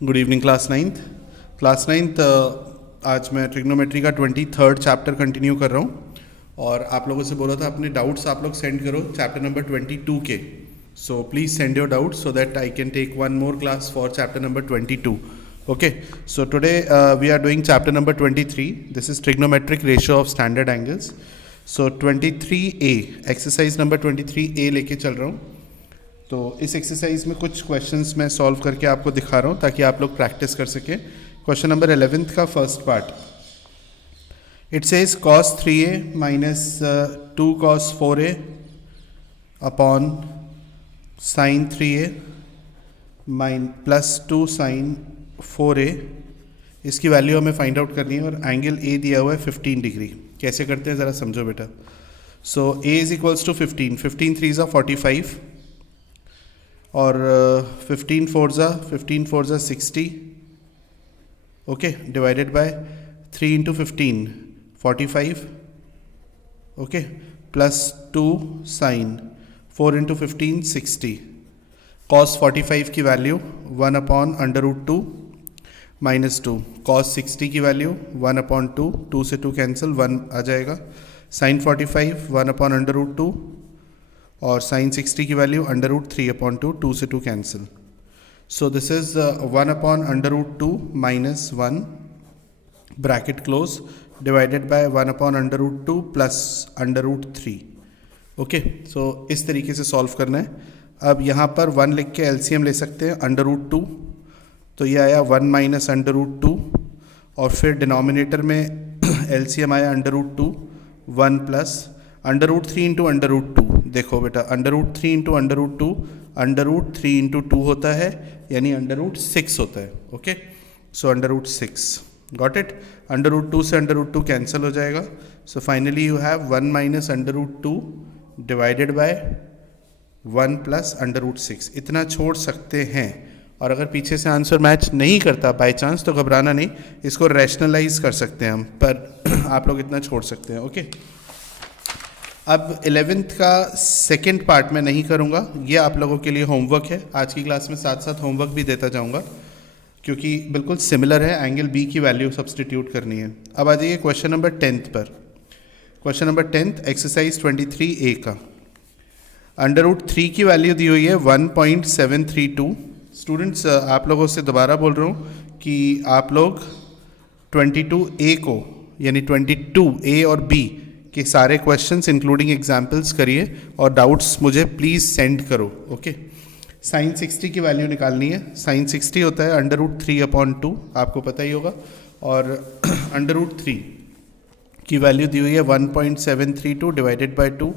Good evening class ninth आज मैं trigonometry का 23rd चैप्टर कंटिन्यू कर रहा हूँ और आप लोगों से बोला था अपने डाउट्स आप लोग सेंड करो चैप्टर नंबर 22 के. So please send your doubts so that I can take one more class for chapter number 22. Okay, so today we are doing chapter number 23. This is trigonometric ratio of standard angles. So 23A, exercise number 23A लेके चल रहा हूँ. तो इस exercise में कुछ questions मैं solve करके आपको दिखा रहा हूँ ताकि आप लोग प्रैक्टिस कर सकें. क्वेश्चन नंबर 11th का first part. It says cos 3a minus 2 cos 4a upon sin 3a plus 2 sin 4a. इसकी वैल्यू हमें फाइंड आउट करनी है और एंगल ए दिया हुआ है 15 डिग्री. कैसे करते हैं ज़रा समझो बेटा. So a is equals to 15 3 ज़ा 45 और 15 4 ज़ा 60. Okay, divided by 3 into 15 45. Okay, plus 2 sine 4 into 15 60. Cos 45 की value 1 upon under root 2 minus 2. Cos 60 की वैल्यू 1 अपॉन 2, 2 से 2 कैंसिल 1 आ जाएगा. साइन 45 1 अपॉन अंडर रूट 2 और साइन 60 की वैल्यू अंडर रूट 3 अपॉन 2, 2 से 2 cancel. So this is 1 upon under root 2 minus 1 bracket close divided by 1 upon under root 2 plus under root 3. Okay, so इस तरीके से solve करना है. अब यहाँ पर 1 लिख के एलसीएम ले सकते हैं अंडर रूट 2, तो ये आया 1 माइनस अंडर रूट 2 और फिर डिनोमिनेटर में एलसीएम आया under root 2 1 plus under root 3 into under root 2. देखो बेटा, under root 3 into under root 2 under root 3 into 2 होता है यानी अंडर रूट 6 होता है. Okay, so under root 6. Got it. Under root 2 से अंडर रूट 2 कैंसिल हो जाएगा. So finally you have 1 minus under root 2 divided by 1 plus under root 6. इतना छोड़ सकते हैं और अगर पीछे से आंसर मैच नहीं करता बाय चांस तो घबराना नहीं, इसको रैशनलाइज कर सकते हैं हम, पर आप लोग इतना छोड़ सकते हैं. ओके, अब 11th का सेकंड पार्ट मैं नहीं करूँगा, ये आप लोगों के लिए होमवर्क है. आज की क्लास में साथ साथ होमवर्क भी देता जाऊँगा क्योंकि बिल्कुल सिमिलर है. एंगल बी की वैल्यू सब्सटीट्यूट करनी है. अब आ जाइए क्वेश्चन नंबर 10th पर. Question number 10th exercise 23A का. अंडर रूट 3 की वैल्यू दी हुई है 1.732. स्टूडेंट्स आप लोगों से दोबारा बोल रहा हूँ कि आप लोग 22A को यानी 22A और B के सारे क्वेश्चंस इंक्लूडिंग एग्जाम्पल्स करिए और डाउट्स मुझे प्लीज़ सेंड करो. ओके, साइन 60 की वैल्यू निकालनी है. साइन 60 होता है अंडर रूट 3 अपॉन 2, आपको पता ही होगा. और अंडर रूट 3 की वैल्यू दी हुई है 1.732 डिवाइडेड बाय 2.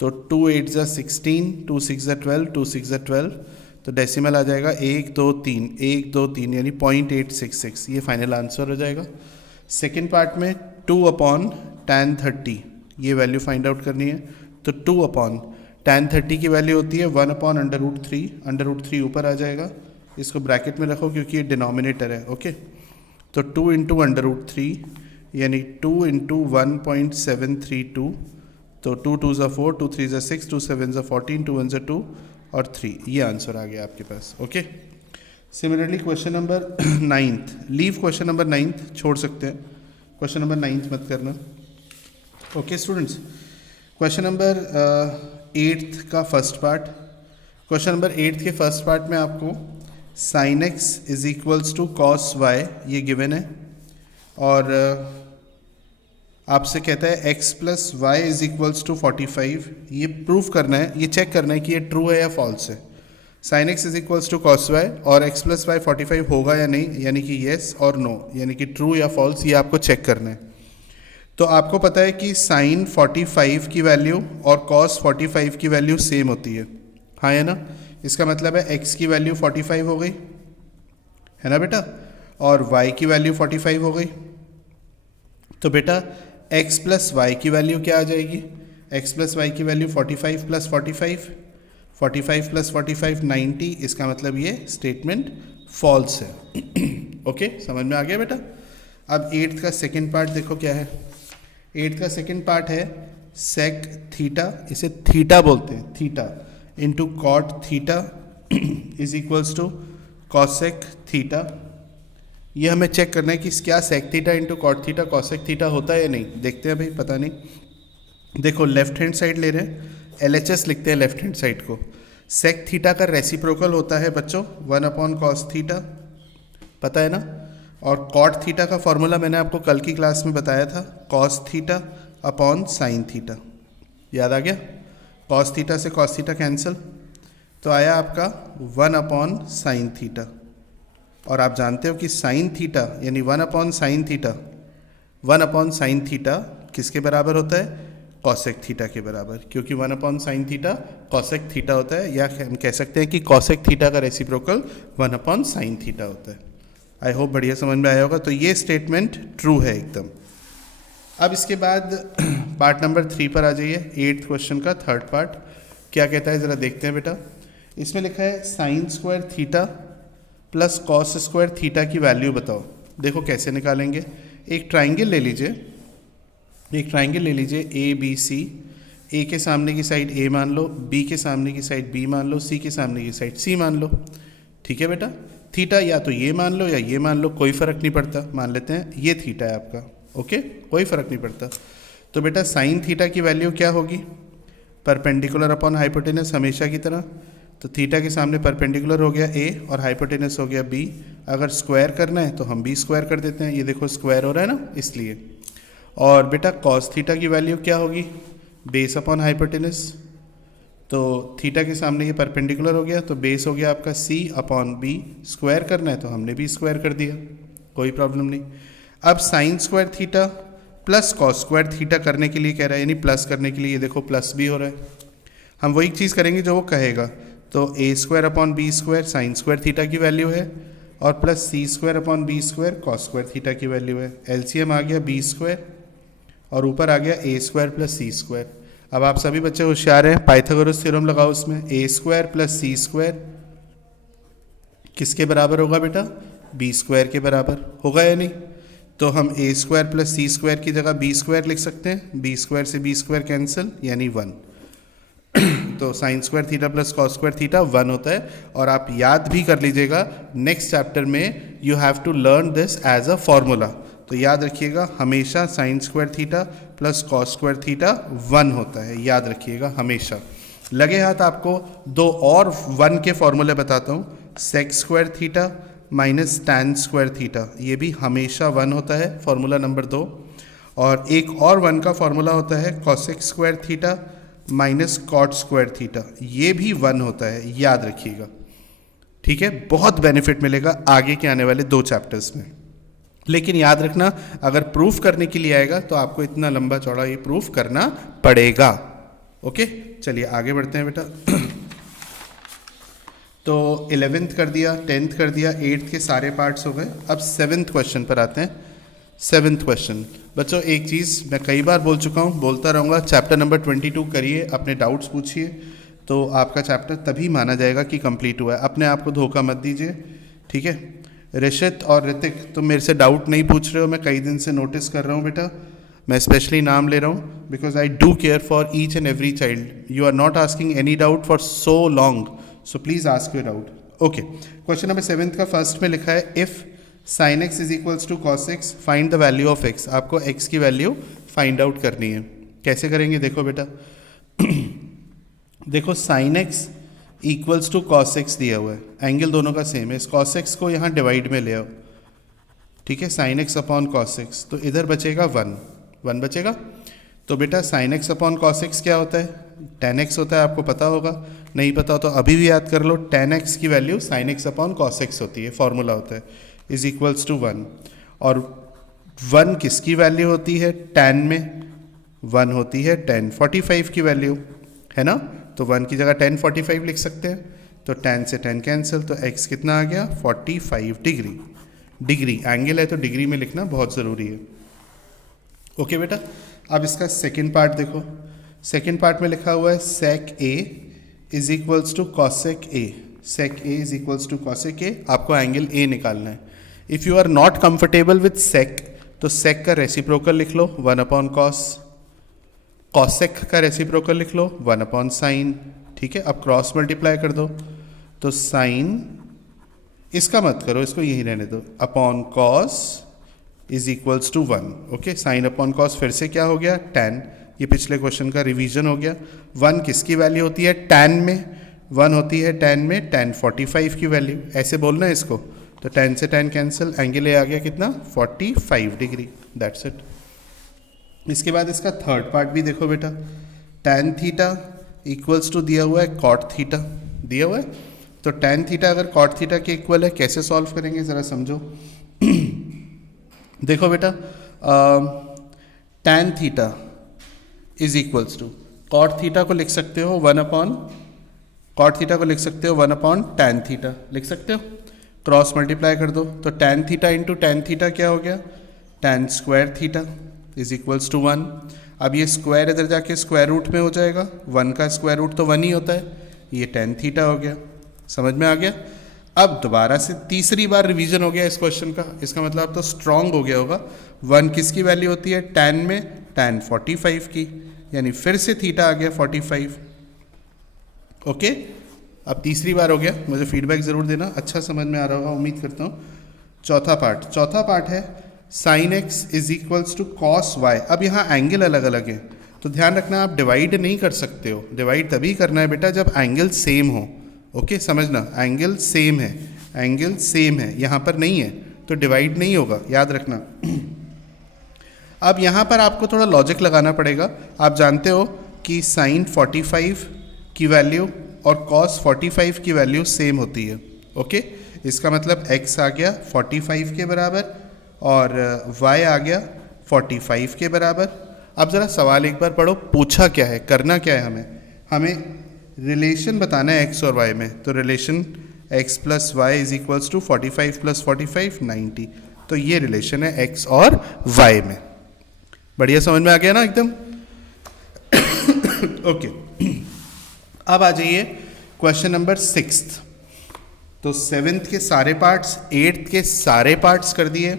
तो 2 8 ज़ा 16, 2 6 ज़ा 12, 2 6 ज़ा 12. तो डेसिमल आ जाएगा 1 2 3 1 2 3 यानी 0.866. ये फाइनल आंसर हो जाएगा. सेकेंड पार्ट में 2 अपॉन tan 30 ये वैल्यू फाइंड आउट करनी है. तो 2 अपॉन tan 30 की वैल्यू होती है 1 upon under root 3. Under root 3 ऊपर आ जाएगा, इसको ब्रैकेट में रखो क्योंकि ये डिनोमिनेटर है. ओके, तो 2 इंटू अंडर रूट 3 यानी 2 इंटू 1.732. तो 2 2 ज़ा 4, 2 3 ज़ा 6, 2 7 ज़ा 14, 2 1 ज़ा 2 और 3. ये आंसर आ गया आपके पास. Okay, similarly question number 9th. Leave question number 9th, छोड़ सकते हैं. क्वेश्चन नंबर 9th मत करना. Okay students, question number 8th का first part. Question number 8th के फर्स्ट पार्ट में आपको sine x is equals to cos y ये गिवन है और आपसे कहता है x plus y is equals to 45. ये प्रूफ करना है, ये चेक करना है कि ये ट्रू है या फॉल्स है. Sine x is equals to cos y और x प्लस वाई 45 होगा या नहीं, यानी कि येस और नो, यानी कि ट्रू या फॉल्स, ये आपको चेक करना है. तो आपको पता है कि साइन 45 की वैल्यू और कॉस 45 की वैल्यू सेम होती है. हाँ है ना. इसका मतलब है x की वैल्यू 45 हो गई है ना बेटा, और y की वैल्यू 45 हो गई. तो बेटा x प्लस वाई की वैल्यू क्या आ जाएगी. x प्लस वाई की वैल्यू 45 प्लस 45, 45 प्लस 45 90. इसका मतलब ये स्टेटमेंट फॉल्स है. ओके, समझ में आ गया बेटा. अब 8th का सेकेंड पार्ट देखो क्या है. 8th का सेकेंड पार्ट है सेक थीटा, इसे थीटा बोलते हैं, theta into cot theta is equals to cosec theta, ये हमें चेक करना है कि क्या sec theta into cot theta cosec theta होता है या नहीं, देखते हैं भाई, पता नहीं। देखो लेफ्ट हैंड साइड ले रहे हैं, LHS लिखते हैं लेफ्ट हैंड साइड को। सेक थीटा का रेसिप्रोकल होता है बच्चों 1 कॉस थीटा, पता है ना। और कॉट थीटा का फॉर्मूला मैंने आपको कल की क्लास में बताया था, cos theta upon sine theta, याद आ गया। कॉस थीटा से कॉस थीटा कैंसिल, तो आया आपका 1 साइन थीटा। और आप जानते हो कि साइन थीटा यानी 1 साइन थीटा, 1 साइन थीटा किसके बराबर होता है, कॉसेक थीटा के बराबर, क्योंकि 1 साइन थीटा कॉसेक थीटा होता है, या हम कह सकते हैं कि कॉसेक थीटा का रेसिप्रोकल 1 साइन थीटा होता है। आई होप बढ़िया समझ में आया होगा। तो ये स्टेटमेंट ट्रू है एकदम। अब इसके बाद पार्ट नंबर 3 पर आ जाइए, 8th क्वेश्चन का 3rd पार्ट। क्या कहता है ज़रा देखते हैं बेटा। इसमें लिखा है sign square theta plus cos square theta की वैल्यू बताओ। देखो कैसे निकालेंगे। एक ट्राइंगल ले लीजिए, एक ट्राइंगल ले लीजिए ABC। ए के सामने की साइड A मान लो, B के सामने की साइड B मान लो, C के सामने की साइड C मान लो। ठीक है बेटा, थीटा या तो ये मान लो या ये मान लो, कोई फ़र्क नहीं पड़ता। मान लेते हैं ये थीटा है आपका, ओके, कोई फ़र्क नहीं पड़ता। तो बेटा साइन थीटा की वैल्यू क्या होगी, परपेंडिकुलर अपॉन हाइपोटेनस हमेशा की तरह। तो थीटा के सामने परपेंडिकुलर हो गया A और हाइपोटेनस हो गया B। अगर स्क्वायर करना है तो हम B स्क्वायर कर देते हैं, ये देखो स्क्वायर हो रहा है ना, इसलिए। और बेटा कॉस थीटा की वैल्यू क्या होगी, बेस अपॉन हाइपोटेनस। तो थीटा के सामने ये परपेंडिकुलर हो गया, तो बेस हो गया आपका C अपॉन B। स्क्वायर करना है तो हमने भी स्क्वायर कर दिया, कोई प्रॉब्लम नहीं। अब sign square theta plus cos square theta करने के लिए कह रहा है, यानी प्लस करने के लिए, ये देखो प्लस भी हो रहा है। हम वही चीज़ करेंगे जो वो कहेगा। तो A square upon B square sine square theta की वैल्यू है, और plus C square upon B square cos square theta की वैल्यू है। LCM आ गया B स्क्वायर और ऊपर आ गया A square plus C square. अब आप सभी बच्चे होशियार हैं, पाइथागोरस थ्योरम लगाओ उसमें। A square plus C square किसके बराबर होगा बेटा, B स्क्वायर के बराबर होगा या नहीं। तो हम A square plus C square की जगह B स्क्वायर लिख सकते हैं, B स्क्वायर से B स्क्वायर कैंसिल यानी 1। तो sine square theta plus cos square theta 1 होता है। और आप याद भी कर लीजिएगा, नेक्स्ट चैप्टर में you have to learn this as a formula. तो याद रखिएगा हमेशा sine square theta plus cos square theta 1 होता है, याद रखिएगा हमेशा। लगे हाथ आपको दो और 1 के फॉर्मूले बताता हूँ। Sec square theta minus tan square theta, ये भी हमेशा 1 होता है, फॉर्मूला नंबर 2। और एक और 1 का फॉर्मूला होता है cosec square theta minus cot square theta, ये भी 1 होता है, याद रखिएगा। ठीक है, बहुत बेनिफिट मिलेगा आगे के आने वाले 2 चैप्टर्स में। लेकिन याद रखना, अगर प्रूफ करने के लिए आएगा तो आपको इतना लंबा चौड़ा ये प्रूफ करना पड़ेगा। ओके, चलिए आगे बढ़ते हैं बेटा। तो 11th कर दिया, 10th कर दिया, 8th के सारे पार्ट्स हो गए। अब 7th क्वेश्चन पर आते हैं। 7th क्वेश्चन बच्चों, एक चीज़ मैं कई बार बोल चुका हूँ, बोलता रहूँगा, चैप्टर नंबर 22 करिए, अपने डाउट्स पूछिए, तो आपका चैप्टर तभी माना जाएगा कि कंप्लीट हुआ है। अपने आप को धोखा मत दीजिए, ठीक है। ऋषित और ऋतिक, तुम मेरे से डाउट नहीं पूछ रहे हो, मैं कई दिन से नोटिस कर रहा हूँ बेटा, मैं स्पेशली नाम ले रहा हूँ, because I do care for each and every child. You are not asking any doubt for so long, so please ask your doubt. Okay, question number 7th का फर्स्ट में लिखा है, if sine x is equals to cos x find the value of x. आपको x की value find out करनी है। कैसे करेंगे देखो बेटा। देखो sine x equals to cos x दिया हुआ है, एंगल दोनों का सेम है। इस कॉस एक्स को यहाँ डिवाइड में ले आओ, ठीक है, sine x upon cos x, तो इधर बचेगा 1 बचेगा। तो बेटा sine x upon cos x क्या होता है, टेन एक्स होता है, आपको पता होगा, नहीं पता हो तो अभी भी याद कर लो। टेन एक्स की value sine x upon cos x होती है, फॉर्मूला होता है, इज इक्वल्स टू 1। और 1 किसकी वैल्यू होती है, टेन में 1 होती है टेन 45 की वैल्यू, है ना। तो 1 की जगह टेन 45 लिख सकते हैं, तो टेन से टेन कैंसिल, तो x कितना आ गया 45 डिग्री। डिग्री एंगल है तो डिग्री में लिखना बहुत ज़रूरी है। ओके बेटा, अब इसका सेकेंड पार्ट देखो। सेकेंड पार्ट में लिखा हुआ है sec A is equals to cosec A. Sec A is equals to cosec A, आपको एंगल ए निकालना है। If you are not comfortable with sec, तो सेक का रेसिप्रोकल लिख लो 1 अपॉन कॉस, कॉसेक का रेसिप्रोकल लिख लो 1 अपॉन साइन, ठीक है। अब क्रॉस मल्टीप्लाई कर दो, तो साइन इसका मत करो, इसको यही रहने दो, upon cos is equals to 1। Okay, sine upon cos फिर से क्या हो गया, tan। ये पिछले क्वेश्चन का रिवीजन हो गया। 1 किसकी वैल्यू होती है, tan में। 1 होती है tan में, tan 45 की वैल्यू, ऐसे बोलना है इसको। तो tan से tan कैंसिल, एंगल ए आ गया कितना, 45 डिग्री। That's it. इसके बाद इसका थर्ड पार्ट भी देखो बेटा, tan थीटा इक्वल्स टू दिया हुआ है cot थीटा, दिया हुआ है। तो tan थीटा अगर cot थीटा के इक्वल है, कैसे सॉल्व करेंगे ज़रा समझो। देखो बेटा, tan theta is equals to cot theta को लिख सकते हो 1 अपॉन, cot थीटा को लिख सकते हो 1 अपॉन tan थीटा, लिख सकते हो। क्रॉस मल्टीप्लाई कर दो, तो tan theta into tan theta क्या हो गया, tan square theta is equals to 1। अब ये स्क्वायर इधर जाके स्क्वायर रूट में हो जाएगा, 1 का स्क्वायर रूट तो 1 ही होता है, ये tan थीटा हो गया। समझ में आ गया। अब दोबारा से तीसरी बार रिवीजन हो गया इस क्वेश्चन का, इसका मतलब अब तो स्ट्रांग हो गया होगा। 1 किसकी वैल्यू होती है, tan में, tan 45 की, यानी फिर से थीटा आ गया 45। ओके, अब तीसरी बार हो गया। मुझे फीडबैक ज़रूर देना, अच्छा समझ में आ रहा होगा, उम्मीद करता हूँ। चौथा पार्ट है sine x is equals to cos y. अब यहाँ एंगल अलग अलग है, तो ध्यान रखना आप डिवाइड नहीं कर सकते हो। डिवाइड तभी करना है बेटा जब एंगल सेम हो। ओके, समझना, एंगल सेम है, एंगल सेम है, यहाँ पर नहीं है तो डिवाइड नहीं होगा, याद रखना। अब यहाँ पर आपको थोड़ा लॉजिक लगाना पड़ेगा। आप जानते हो कि साइन 45 की वैल्यू और कॉस 45 की वैल्यू सेम होती है। ओके, इसका मतलब x आ गया 45 के बराबर और y आ गया 45 के बराबर। अब ज़रा सवाल एक बार पढ़ो, पूछा क्या है, करना क्या है, हमें रिलेशन बताना है x और y में। तो relation x plus y is equals to 45 plus 45 90। तो ये रिलेशन है x और y में। बढ़िया समझ में आ गया ना एकदम। ओके, अब आ जाइए क्वेश्चन नंबर 6। तो 7th के सारे पार्ट्स, 8th के सारे पार्ट्स कर दिए,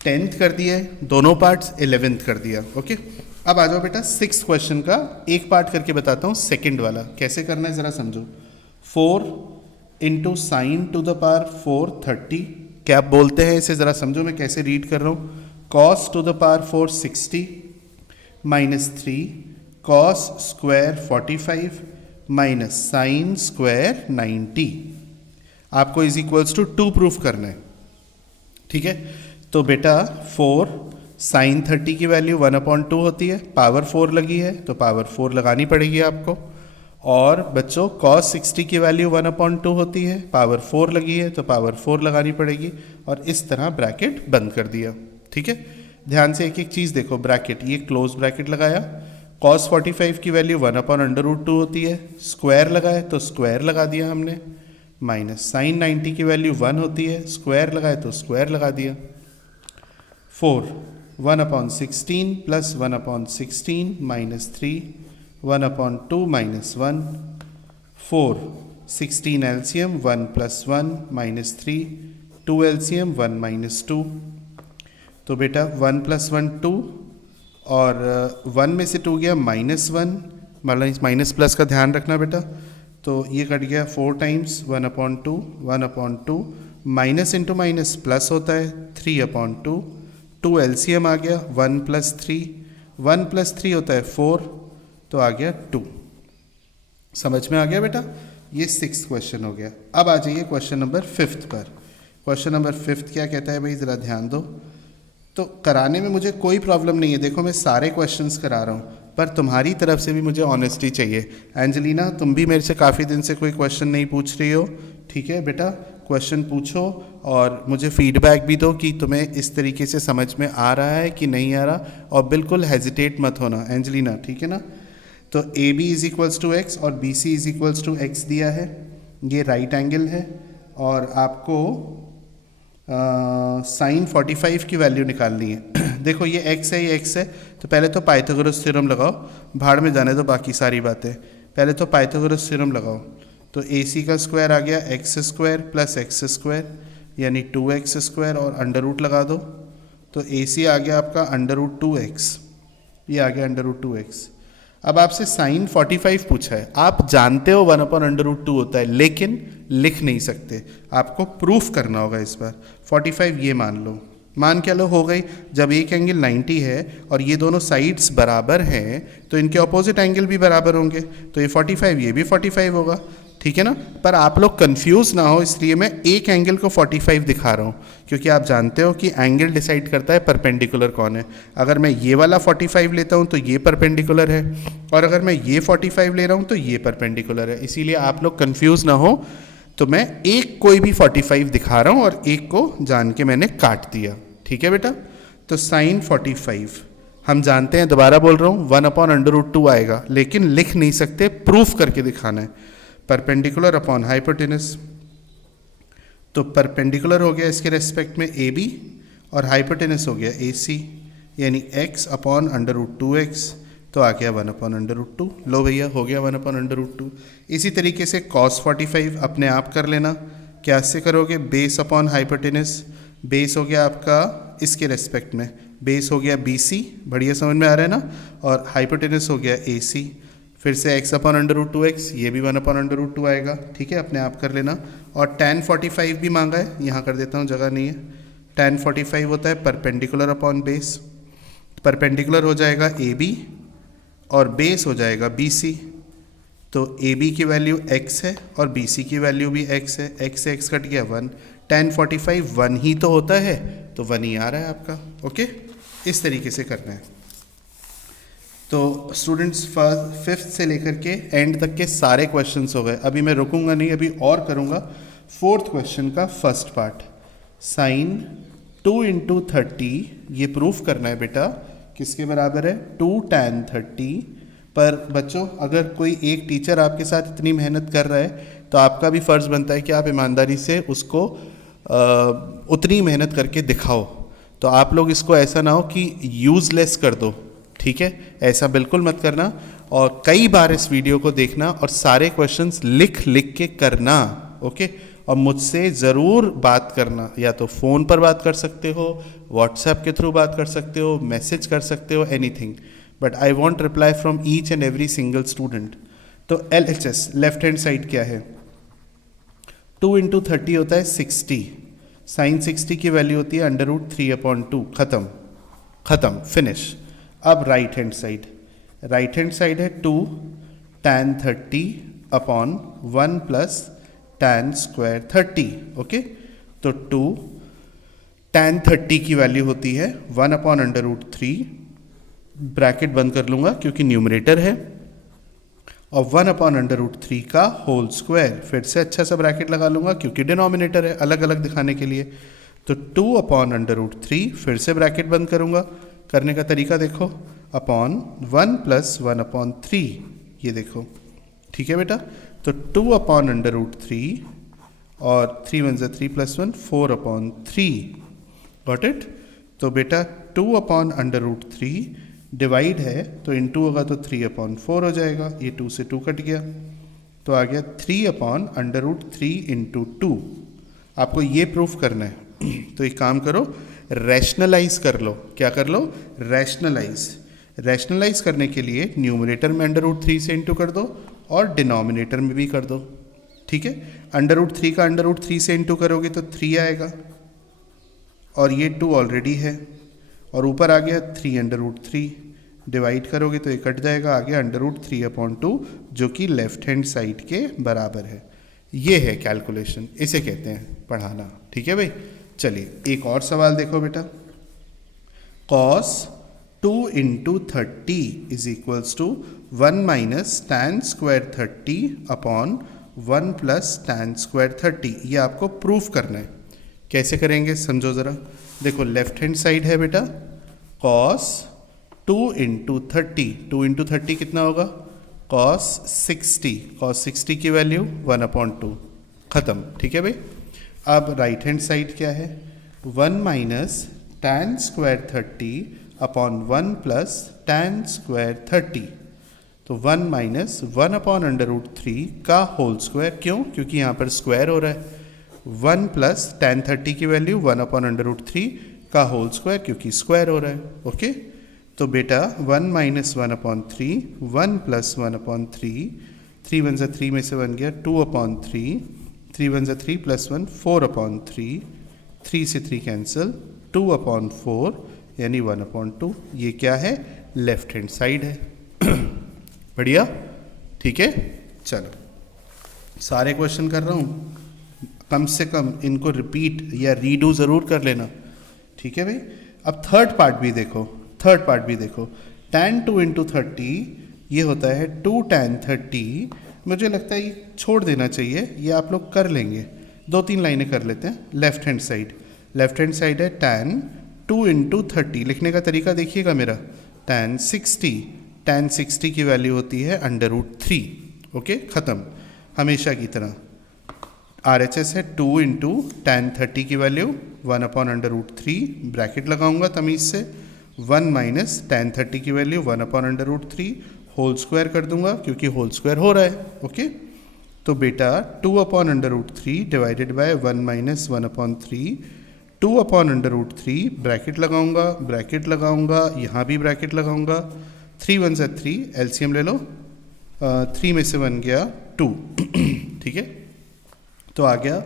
10th कर दिए दोनों पार्ट्स, 11th कर दिया। ओके, अब आ जाओ बेटा 6th क्वेश्चन का एक पार्ट करके बताता हूँ, सेकंड वाला कैसे करना है ज़रा समझो। 4 into sine to the power 4 30, क्या बोलते हैं इसे ज़रा समझो, मैं कैसे रीड कर रहा हूँ। Cos two the power 4 60 minus 3 cos square 45 minus sine square 90। आपको इज इक्वल्स टू 2 प्रूफ करना है। ठीक है, तो बेटा 4 साइन 30 की वैल्यू 1/2 होती है, पावर 4 लगी है तो पावर 4 लगानी पड़ेगी आपको। और बच्चों कॉस 60 की वैल्यू 1/2 होती है, पावर 4 लगी है तो पावर 4 लगानी पड़ेगी। और इस तरह ब्रैकेट बंद कर दिया। ठीक है, ध्यान से एक एक चीज़ देखो। ब्रैकेट, ये क्लोज ब्रैकेट लगाया, कॉस 45 की वैल्यू 1/√2 होती है, स्क्वायर लगाए तो स्क्वायर लगा दिया हमने, माइनस साइन 90 की वैल्यू 1 होती है, स्क्वायर लगाए तो स्क्वायर लगा दिया। 4 1/16 plus 1/16 minus 3 1/2 minus 1 4 16 LCM 1 plus 1 minus 3 2 LCM 1 minus 2। तो बेटा 1 प्लस 1 2 और 1 में से 2 गया -1, मतलब माइनस प्लस का ध्यान रखना बेटा। तो ये कट गया 4 times 1/2 minus into minus plus होता है 3/2 2 एलसीएम आ गया 1 प्लस 3 1 प्लस 3 होता है 4, तो आ गया 2। समझ में आ गया बेटा, ये 6th क्वेश्चन हो गया। अब आ जाइए क्वेश्चन नंबर 5th पर। क्वेश्चन नंबर 5th क्या कहता है भाई, ज़रा ध्यान दो। तो कराने में मुझे कोई प्रॉब्लम नहीं है, देखो मैं सारे क्वेश्चंस करा रहा हूँ, पर तुम्हारी तरफ से भी मुझे ऑनेस्टी चाहिए। एंजेलिना, तुम भी मेरे से काफ़ी दिन से कोई क्वेश्चन नहीं पूछ रही हो, ठीक है बेटा, क्वेश्चन पूछो और मुझे फीडबैक भी दो कि तुम्हें इस तरीके से समझ में आ रहा है कि नहीं आ रहा, और बिल्कुल हेजिटेट मत होना एंजेलिना, ठीक है ना। तो A B is equals to X और B C is equals to X दिया है, ये राइट एंगल है, और आपको साइन 45 की वैल्यू निकालनी है। देखो ये x है, ये x है, तो पहले तो पाइथागोरस थ्योरम लगाओ, भाड़ में जाने दो बाकी सारी बातें। पहले तो पाइथागोरस थ्योरम लगाओ, तो AC का स्क्वायर आ गया x² प्लस x², यानी 2x², और अंडर रूट लगा दो, तो AC आ गया आपका √2x, ये आ गया √2x। अब आपसे साइन 45 पूछा है, आप जानते हो 1/√2 होता है लेकिन लिख नहीं सकते, आपको प्रूफ करना होगा इस बार। 45 ये मान लो, मान क्या लो हो गई, जब एक एंगल 90 है और ये दोनों साइड्स बराबर हैं तो इनके ऑपोजिट एंगल भी बराबर होंगे, तो ये 45 ये भी 45 होगा, ठीक है ना। पर आप लोग कंफ्यूज ना हो इसलिए मैं एक एंगल को 45 दिखा रहा हूँ, क्योंकि आप जानते हो कि एंगल डिसाइड करता है परपेंडिकुलर कौन है। अगर मैं ये वाला 45 लेता हूँ तो ये परपेंडिकुलर है, और अगर मैं ये 45 ले रहा हूँ तो ये परपेंडिकुलर है, इसीलिए आप लोग कंफ्यूज ना हो। तो मैं एक कोई भी 45 दिखा रहा हूँ और एक को जान के मैंने काट दिया, ठीक है बेटा। तो साइन 45 हम जानते हैं, दोबारा बोल रहा हूँ 1/√2 आएगा, लेकिन लिख नहीं सकते, प्रूफ करके दिखाना है। परपेंडिकुलर अपॉन हाइपोटेनस, तो परपेंडिकुलर हो गया इसके रेस्पेक्ट में ए बी और हाइपोटेनस हो गया ए सी, यानी x/√2x, तो आ गया 1/√2। लो भैया हो गया 1/√2। इसी तरीके से cos 45 अपने आप कर लेना, क्या से करोगे, बेस अपॉन हाइपोटेनस, बेस हो गया आपका इसके रेस्पेक्ट में, बेस हो गया बी सी, बढ़िया समझ में आ रहा है ना, और हाइपोटेनस हो गया ए सी, फिर से x/√2x, ये भी 1/√2 आएगा, ठीक है, अपने आप कर लेना। और tan 45 भी मांगा है, यहाँ कर देता हूँ, जगह नहीं है। tan 45 होता है परपेंडिकुलर अपॉन बेस, परपेंडिकुलर हो जाएगा ए बी और बेस हो जाएगा बी सी, तो ए बी की वैल्यू x है और बी सी की वैल्यू भी x है, x से x कट गया 1, tan 45 1 ही तो होता है, तो 1 ही आ रहा है आपका, ओके। इस तरीके से करना है। तो स्टूडेंट्स फिफ्थ से लेकर के एंड तक के सारे क्वेश्चंस हो गए, अभी मैं रुकूंगा नहीं, अभी और करूंगा। फोर्थ क्वेश्चन का फर्स्ट पार्ट, साइन 2 × 30, ये प्रूफ करना है बेटा, किसके बराबर है, 2 tan 30। पर बच्चों अगर कोई एक टीचर आपके साथ इतनी मेहनत कर रहा है तो आपका भी फ़र्ज़ बनता है कि आप ईमानदारी से उसको उतनी मेहनत करके दिखाओ। तो आप लोग इसको ऐसा ना हो कि यूज़लेस कर दो, ठीक है, ऐसा बिल्कुल मत करना। और कई बार इस वीडियो को देखना और सारे क्वेश्चंस लिख लिख के करना, ओके। और मुझसे ज़रूर बात करना, या तो फ़ोन पर बात कर सकते हो, व्हाट्सएप के थ्रू बात कर सकते हो, मैसेज कर सकते हो, anything, but I want reply from each and every single student. तो LHS लेफ्ट हैंड साइड क्या है, 2 × 30 होता है 60, साइन 60 की वैल्यू होती है √3/2, ख़त्म, फिनिश। अब राइट हैंड साइड है 2 tan 30/1 + tan स्क्वायर 30, ओके। तो 2 tan 30 की वैल्यू होती है 1/√3, ब्रैकेट बंद कर लूँगा क्योंकि न्यूमरेटर है, और 1/√3 का होल स्क्वायर, फिर से अच्छा सा ब्रैकेट लगा लूँगा क्योंकि डिनोमिनेटर है, अलग अलग दिखाने के लिए। तो 2/√3, फिर से ब्रैकेट बंद करूँगा, करने का तरीका देखो, अपॉन 1 + 1/3, ये देखो, ठीक है बेटा। तो 2/√3 और 3 × 1 = 3 + 1 4/3, गॉट इट। तो बेटा 2/√3 डिवाइड है तो इनटू होगा तो 3/4 हो जाएगा, ये 2 से 2 कट गया, तो आ गया 3/√3 × 2। आपको ये प्रूफ करना है तो एक काम करो, रैशनलाइज कर लो, क्या कर लो, रैशनलाइज करने के लिए न्यूमरेटर में √3 से इंटू कर दो और डिनोमिनेटर में भी कर दो, ठीक है। √3 का √3 से इंटू करोगे तो 3 आएगा, और ये 2 ऑलरेडी है, और ऊपर आ गया 3/√3, डिवाइड करोगे तो ये कट जाएगा, आ गया √3/2, जो कि लेफ्ट हैंड साइड के बराबर है। ये है कैलकुलेशन, इसे कहते हैं पढ़ाना, ठीक है भाई। चलिए एक और सवाल देखो बेटा, cos 2 × 30 = 1 - tan square 30/1 + tan square 30। ये आपको प्रूफ करना है, कैसे करेंगे समझो ज़रा। देखो लेफ्ट हैंड साइड है बेटा, cos 2 × 30, 2 × 30 कितना होगा, cos 60 की वैल्यू 1/2, ख़त्म, ठीक है भाई। अब राइट हैंड साइड क्या है, 1 - tan स्क्वायर 30/1 + tan स्क्वायर 30, तो 1 - 1/√3 का होल स्क्वायर, क्यों, क्योंकि यहाँ पर स्क्वायर हो रहा है, 1 + tan 30 की वैल्यू 1/√3 का होल स्क्वायर, क्योंकि स्क्वायर हो रहा है, ओके। तो बेटा 1 माइनस 1/3, 1 प्लस 1/3, 3 1 3 में से 1 गया 2/3, 3 1 3 प्लस 1 4/3, 3 से 3 कैंसिल, 2/4 यानी 1/2। ये क्या है? लेफ्ट हैंड साइड है। बढ़िया, ठीक है। चलो सारे क्वेश्चन कर रहा हूँ, कम से कम इनको रिपीट या रीडू ज़रूर कर लेना, ठीक है भाई। अब थर्ड पार्ट भी देखो, थर्ड पार्ट भी देखो। tan 2 इंटू 30 ये होता है 2 tan 30। मुझे लगता है ये छोड़ देना चाहिए, ये आप लोग कर लेंगे। 2-3 लाइनें कर लेते हैं। Left hand side, left hand side है tan 2 इंटू 30। लिखने का तरीका देखिएगा मेरा, tan 60, tan 60 की वैल्यू होती है √3। ओके, ख़त्म। हमेशा की तरह RHS है 2 इंटू tan 30 की वैल्यू 1/√3, ब्रैकेट लगाऊंगा तमीज़ से, 1 माइनस tan 30 की वैल्यू 1/√3, होल स्क्वायर कर दूंगा क्योंकि होल स्क्वायर हो रहा है। ओके, तो बेटा 2/√3 डिवाइडेड बाय 1 माइनस 1/3, 2/√3, ब्रैकेट लगाऊंगा, ब्रैकेट लगाऊंगा, यहाँ भी ब्रैकेट लगाऊंगा, 3 1 से 3, एलसीएम ले लो, 3 में से 1 गया 2। ठीक है, तो आ गया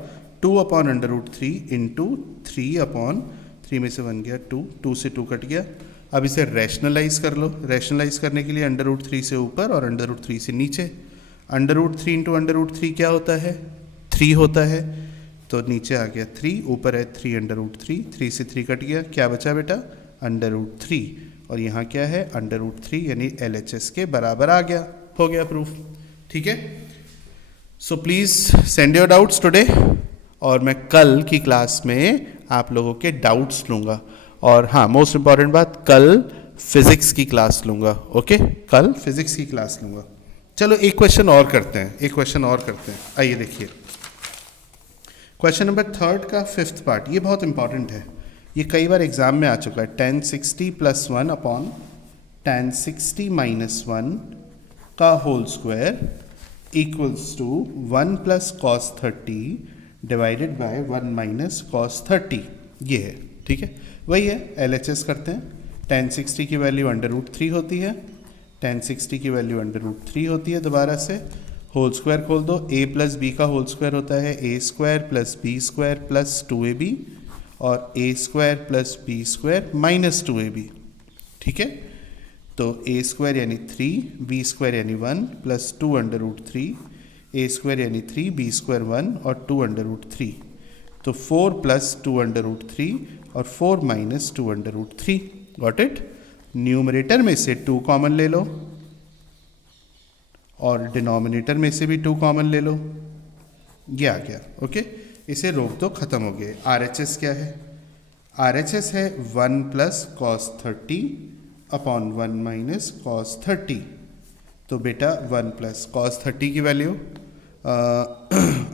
2/√3 इंटू 3/3 में से 1 गया 2, 2 से 2 कट गया। अब इसे रैशनलाइज कर लो। रैशनलाइज करने के लिए √3 से ऊपर और √3 से नीचे। √3 इंटू √3 क्या होता है? 3 होता है, तो नीचे आ गया 3, ऊपर है 3 3 से 3 कट गया, क्या बचा बेटा? √3, और यहाँ क्या है? √3 यानी LHS के बराबर आ गया। हो गया प्रूफ, ठीक है। सो please send your doubts today, और मैं कल की क्लास में आप लोगों के डाउट्स लूँगा। और हाँ, मोस्ट इम्पॉर्टेंट बात, कल फिज़िक्स की क्लास लूँगा। ओके, कल फिज़िक्स की क्लास लूँगा। चलो एक क्वेश्चन और करते हैं, एक क्वेश्चन और करते हैं। आइए देखिए, क्वेश्चन नंबर 3 का 5th पार्ट, ये बहुत इंपॉर्टेंट है, ये कई बार एग्जाम में आ चुका है। tan 60 + 1 अपॉन tan 60 - 1 का whole square equals to 1 + cos 30 divided by 1 minus cos 30। ये है, ठीक है, वही है। LHS करते हैं। tan 60 की वैल्यू √3 होती है, tan 60 की वैल्यू √3 होती है। दोबारा से होल स्क्वायर खोल दो, a + b का होल स्क्वायर होता है a² + b² + 2ab, और a² + b² - 2ab, ठीक है। तो a² यानी 3, b² यानी 1 + 2√3, a² यानी 3, b² 1 और 2√3, तो 4 + 2√3 और 4 - 2√3। Got it. न्यूमरेटर में से 2 कॉमन ले लो और डिनोमिनेटर में से भी 2 कॉमन ले लो, ये आ गया। ओके, इसे रोक दो, ख़त्म हो गए। RHS क्या है? RHS है 1 + cos 30 अपॉन 1 माइनस cos 30। तो बेटा 1 + cos 30 की वैल्यू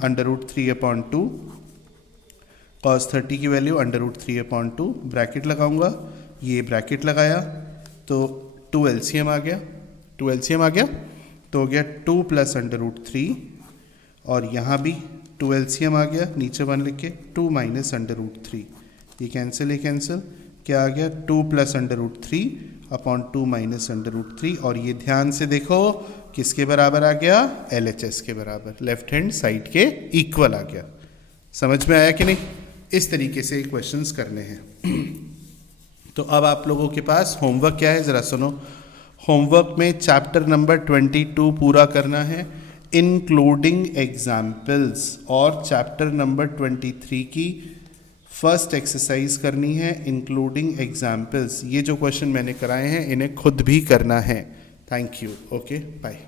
√3/2, cos 30 की वैल्यू √3/2, ब्रैकेट लगाऊंगा, ये ब्रैकेट लगाया तो 2 LCM आ गया, 2 LCM आ गया, तो हो गया 2 + √3, और यहाँ भी 2 LCM आ गया, नीचे 1 लिख के 2 - √3, ये कैंसिल, ये कैंसिल, क्या आ गया? 2 + √3 अपॉन 2 - √3, और ये ध्यान से देखो किसके बराबर आ गया? LHS के बराबर, लेफ्ट हैंड साइड के इक्वल आ गया। समझ में आया कि नहीं? इस तरीके से क्वेश्चंस करने हैं। तो अब आप लोगों के पास होमवर्क क्या है, ज़रा सुनो। होमवर्क में चैप्टर नंबर 22 पूरा करना है, इंक्लूडिंग एग्जाम्पल्स, और चैप्टर नंबर 23 की फर्स्ट एक्सरसाइज करनी है, इंक्लूडिंग एग्जाम्पल्स। ये जो क्वेश्चन मैंने कराए हैं इन्हें खुद भी करना है। Thank you. Okay, bye.